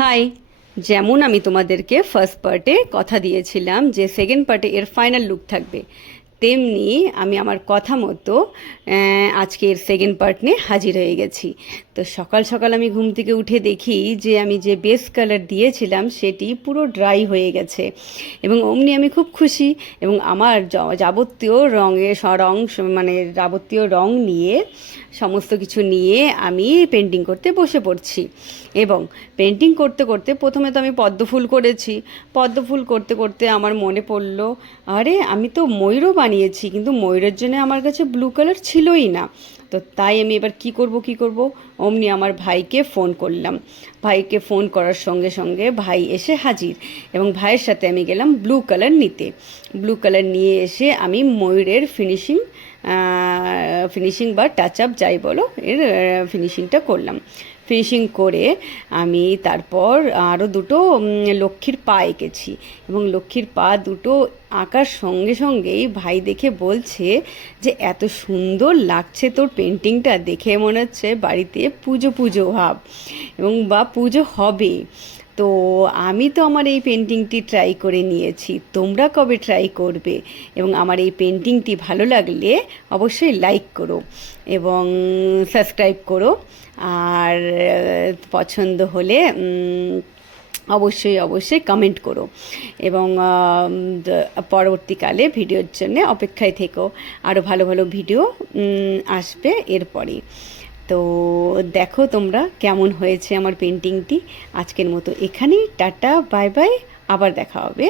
High. যেমন আমি তোমাদেরকে ফার্স্ট পার্টে কথা দিয়েছিলাম যে সেকেন্ড পার্টে এর ফাইনাল লুক থাকবে, তেমনি আমি আমার কথা মতো আজকের সেকেন্ড পার্ট নিয়ে হাজির হয়ে গেছি। তো সকাল সকাল আমি ঘুম থেকে উঠে দেখি যে আমি যে বেস কালার দিয়েছিলাম সেটি পুরো ড্রাই হয়ে গেছে, এবং অমনি আমি খুব খুশি। এবং আমার যাবতীয় মানে যাবতীয় রং নিয়ে, সমস্ত কিছু নিয়ে আমি পেন্টিং করতে বসে পড়ছি। এবং পেন্টিং করতে করতে প্রথমে তো আমি পদ্ম ফুল করেছি। পদ্ম ফুল করতে করতে আমার মনে পড়লো, আরে আমি তো ময়ূরও বানিয়েছি, কিন্তু ময়ূরের জন্য আমার কাছে ব্লু কালার ছিলই না। তো তাই আমি এবার কি করব, অমনি আমার ভাইকে ফোন করলাম। ভাইকে ফোন করার সঙ্গে সঙ্গে ভাই এসে হাজির, এবং ভাইয়ের সাথে আমি গেলাম ব্লু কালার নিতে। ব্লু কালার নিয়ে এসে আমি ময়ূরের ফিনিশিং বা টাচ আপ যাই বলো, এর ফিনিশিংটা করলাম। ফিনিশিং করে আমি তারপর আরও দুটো লক্ষ্মীর পা এঁকেছি, এবং লক্ষ্মীর পা দুটো আঁকার সঙ্গে সঙ্গেই ভাই দেখে বলছে যে এত সুন্দর লাগছে তোর পেন্টিংটা, দেখে মনে হচ্ছে বাড়িতে পুজো পুজো ভাব, এবং বা পুজো হবে। তো আমি তো আমার এই পেন্টিংটি ট্রাই করে নিয়েছি, তোমরা কবে ট্রাই করবে? এবং আমার এই পেন্টিংটি ভালো লাগলে অবশ্যই লাইক করো এবং সাবস্ক্রাইব করো। আর পছন্দ হলে অবশ্যই অবশ্যই কমেন্ট করো, এবং পরবর্তীকালে ভিডিওর জন্য অপেক্ষায় থেকো। আরও ভালো ভালো ভিডিও আসবে এরপরে। তো দেখো তোমরা কেমন হয়েছে আমার পেন্টিংটি। আজকের মতো এখানেই, টাটা, বাই বাই, আবার দেখা হবে।